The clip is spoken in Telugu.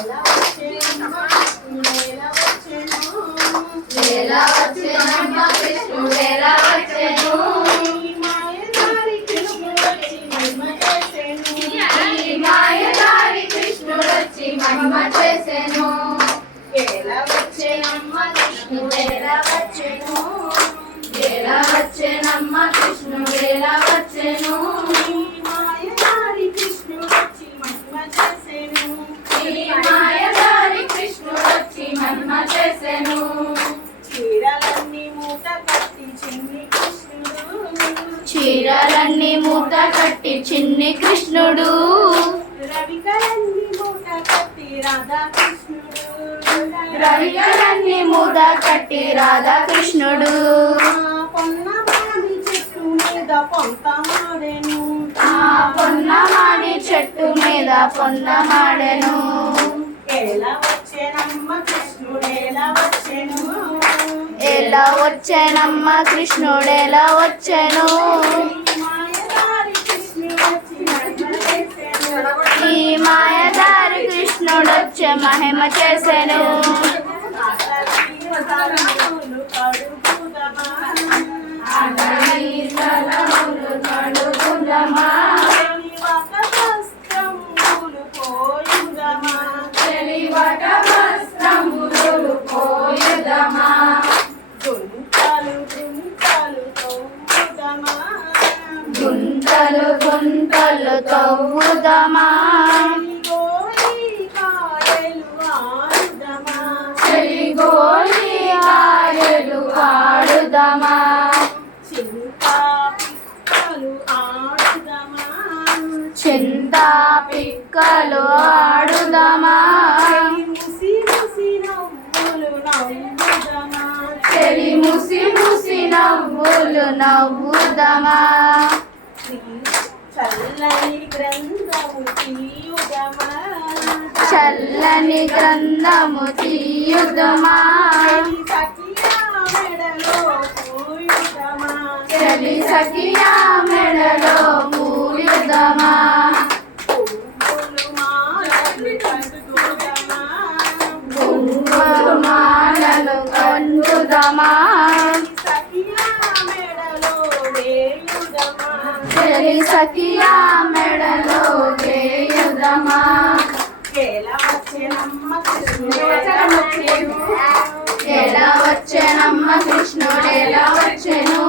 ఎలా వచ్చెనమ్మ కృష్ణుడెలా వచ్చెను మాయదారి కృష్ణుడొచ్చి మహిమ చేసెను ఎలా వచ్చెనమ్మ కృష్ణుడెలా వచ్చెను ఎలా వచ్చెనమ్మ కృష్ణుడెలా వచ్చెను మాయదారి కృష్ణుడొచ్చి మహిమ చేసెను మాయదారి కృష్ణుడొచ్చి మహిమ చేసెను చీరలన్నీ మూట కట్టి చిన్ని కృష్ణుడు చీరలన్నీ మూట కట్టి చిన్ని కృష్ణుడు రవికలన్నీ మూట కట్టి రాధాకృష్ణుడు రవికలన్నీ మూట కట్టి రాధాకృష్ణుడు పొన్నమాడి చెట్టు మీద పొంతమాడెను పొన్నమాడి చెట్టు మీద పొన్నమాడెను ఎలా వచ్చెనమ్మ కృష్ణుడెలా వచ్చెను ఎలా వచ్చెనమ్మ కృష్ణుడెలా వచ్చెను ఈ మాయదారి కృష్ణుడొచ్చి మహిమ చేసెను గుంతలు గుంతలు తవ్వుదమా చెలిగోలి గారెలు ఆడుదమా చింతా పిక్కలు ఆడుదమా చెలి ముసి ముసి నవ్వులు నవ్వుదమా చల్లని గ్రంథము తీయుదమా చల్లని గ్రంథము తీయుదమా చెలి సఖియా మెడలో పూయుదమా మాలలు కందుదమా చెలి సఖియా మెడలో వేయుదమా ఎలా వచ్చెనమ్మ కృష్ణుడెలా వచ్చెను